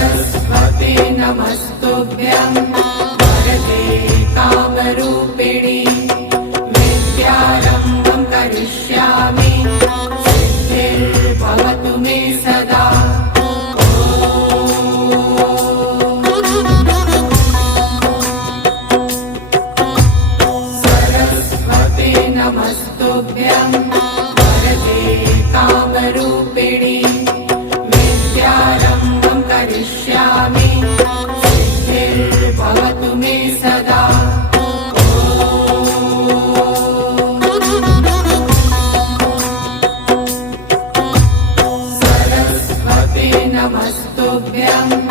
सरस्वते नमस्तुभ्यं वरदे कामरूपिणि विद्यारम्भं करिष्यामि सिद्धिर्भवतु मे सदा। सरस्वते नमस्तुभ्यं वरदे कामरूपिणि विद्यारम्भं करिष्यामि सिद्धिर्भवतु मे सदा। सरस्वते नमस्तुभ्यं